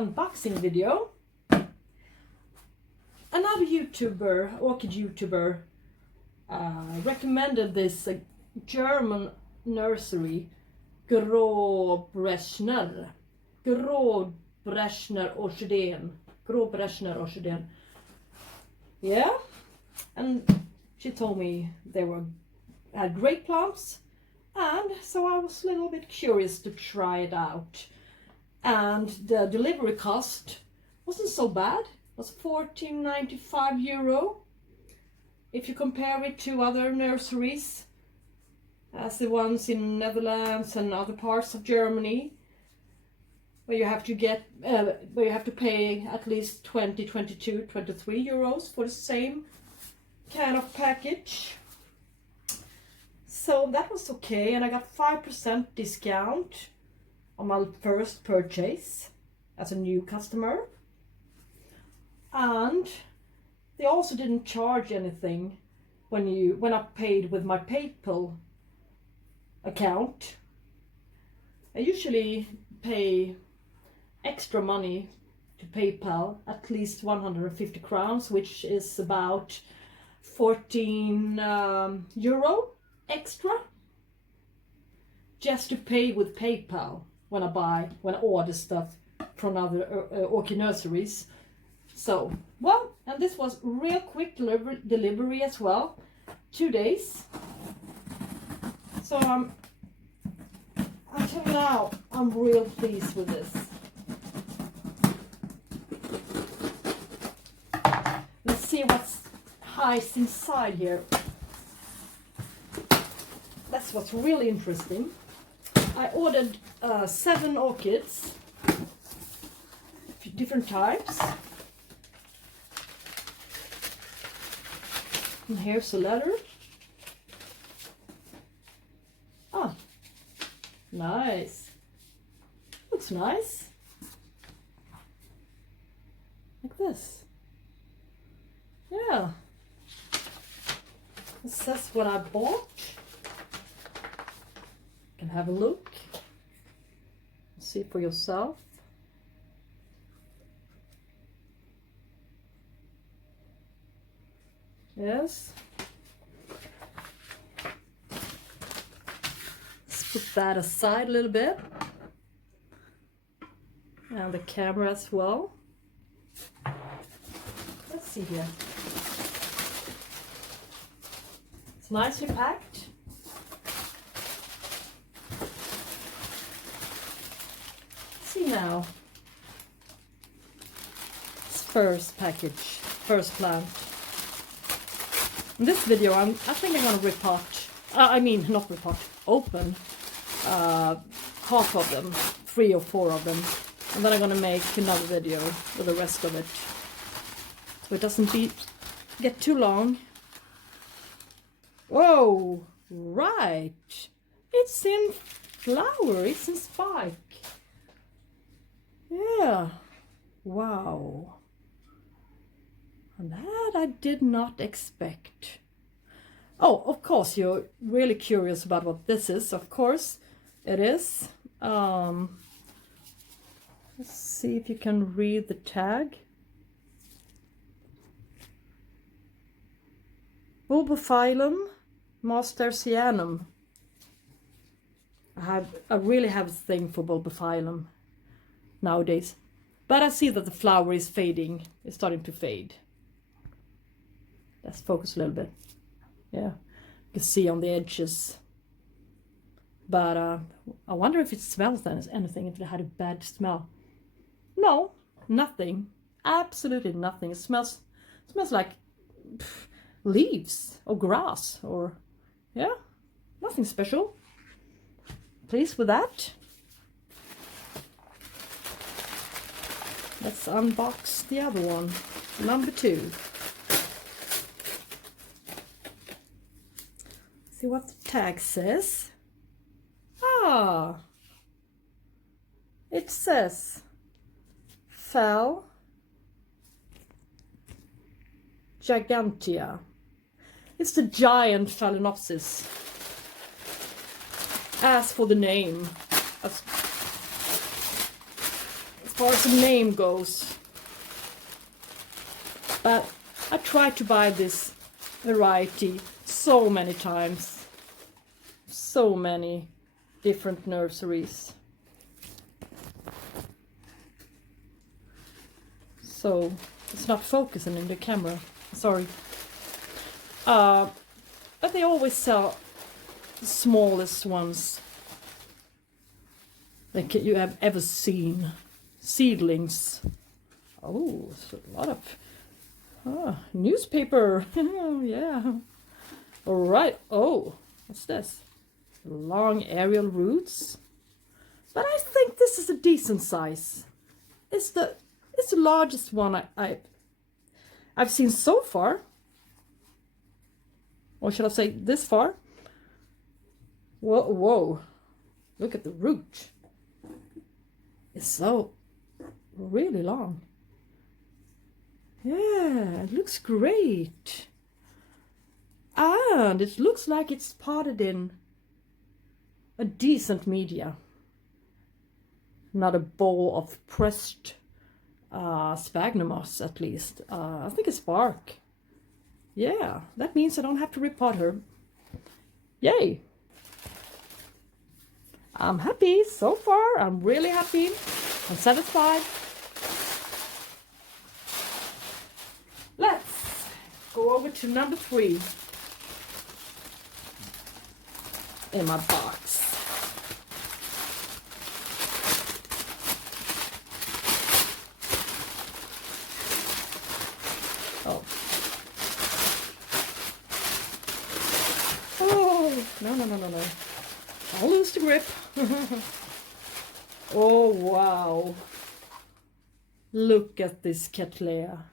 unboxing video. Another YouTuber, orchid YouTuber, recommended this German nursery, Großräschener Orchideen. Großräschener Orchideen. Yeah, and she told me they had great plants, and so I was a little bit curious to try it out. And the delivery cost wasn't so bad. It was €14.95 if you compare it to other nurseries, as the ones in Netherlands and other parts of Germany, where you have to pay at least 20, 22, 23 euros for the same kind of package. So that was okay, and I got 5% discount on my first purchase as a new customer. And they also didn't charge anything when I paid with my PayPal account. I usually pay extra money to PayPal, at least 150 crowns, which is about 14 euro extra, just to pay with PayPal when I order stuff from other orchid nurseries. So, well, and this was real quick delivery as well, 2 days. So I tell you now, I'm real pleased with this. Let's see what's hides inside here. That's what's really interesting. I ordered 7 orchids, different types. And here's a letter. Ah, nice. Looks nice. Like this. Yeah. This says what I bought. You can have a look. See for yourself. Yes. Let's put that aside a little bit. And the camera as well. Let's see here. It's nicely packed. Let's see now. It's first package, first plant. In this video, I think I'm gonna open half of them, 3 or 4 of them, and then I'm gonna make another video with the rest of it, so it doesn't get too long. Whoa, right, it's in flower, it's in spike. Yeah, wow. And that I did not expect. Oh, of course, you're really curious about what this is. Of course, it is. Let's see if you can read the tag. Bulbophyllum mastercianum. I really have a thing for Bulbophyllum nowadays. But I see that the flower is fading. It's starting to fade. Let's focus a little bit. Yeah, you can see on the edges. But I wonder if it smells anything, if it had a bad smell. No, nothing. Absolutely nothing. It smells like leaves or grass or, yeah, nothing special. Pleased with that. Let's unbox the other one, number 2. See what the tag says. Ah, it says Fel Gigantea. It's the giant Phalaenopsis. As for the name, it's far as the name goes. But I tried to buy this variety so many times. So many different nurseries. So it's not focusing in the camera. Sorry. But they always sell the smallest ones that you have ever seen. Seedlings. Oh, it's a lot of newspaper. Yeah. All right. Oh, what's this? Long aerial roots. But I think this is a decent size. It's the largest one I've seen so far. Or should I say this far? Whoa. Look at the root. It's so really long. Yeah, it looks great. And it looks like it's potted in a decent media. Not a bowl of pressed sphagnum moss, at least. I think it's bark. Yeah, that means I don't have to repot her. Yay! I'm happy so far. I'm really happy. I'm satisfied. Let's go over to number 3 in my box. No. I'll lose the grip. Oh, wow. Look at this Cattleya.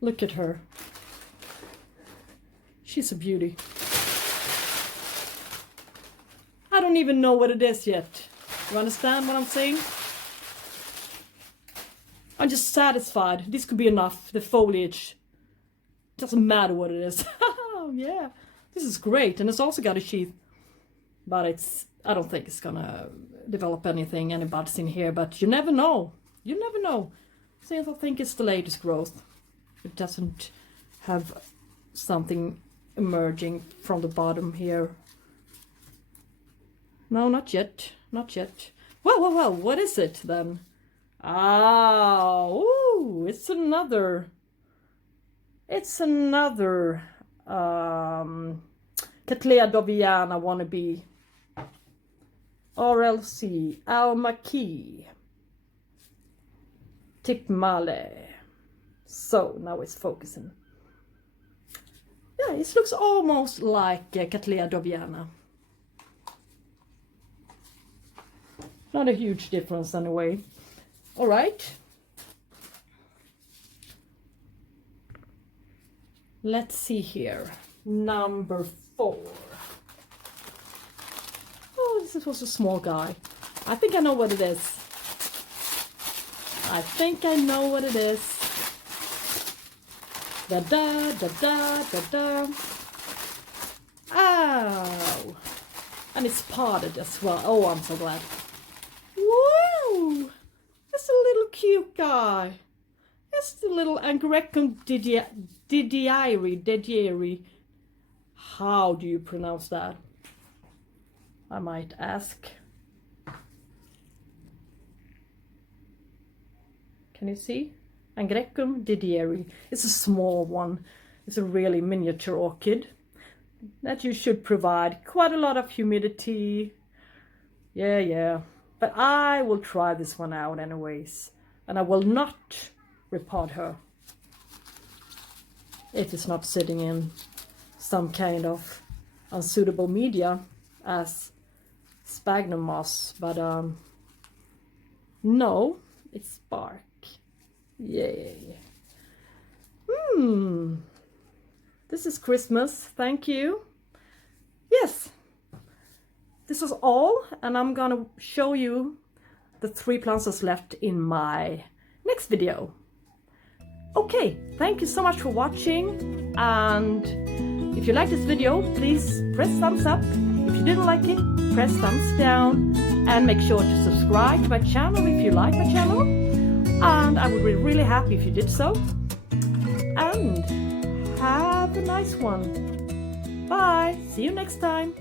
Look at her. She's a beauty. I don't even know what it is yet. You understand what I'm saying? I'm just satisfied. This could be enough. The foliage. Doesn't matter what it is. Oh, yeah. This is great, and it's also got a sheath, but I don't think it's gonna develop anything, any buds in here, but you never know. You never know. Since I think it's the latest growth. It doesn't have something emerging from the bottom here. No, not yet. Not yet. Well, what is it then? Ooh, it's another Cattleya doviana wannabe. RLC, Alma key. Tipmalee. So now it's focusing. Yeah, it looks almost like Cattleya doviana. Not a huge difference anyway. All right. Let's see here. Number 4. Oh, this was a small guy. I think I know what it is. I think I know what it is. Da da da da da da. Ow! And it's potted as well. Oh, I'm so glad. Whoa! It's a little cute guy. It's the little Angraecum Didieri. How do you pronounce that? I might ask. Can you see? Angraecum Didieri. It's a small one. It's a really miniature orchid that you should provide quite a lot of humidity. Yeah. But I will try this one out anyways. And I will not repot her if it's not sitting in some kind of unsuitable media as sphagnum moss. But no, it's bark. Yay. This is Christmas. Thank you. Yes, this was all, and I'm gonna show you the 3 plants that's left in my next video. Okay, thank you so much for watching, and if you like this video, please press thumbs up. If you didn't like it, press thumbs down, and make sure to subscribe subscribe to my channel if you like my channel, and I would be really happy if you did so. And have a nice one. Bye. See you next time.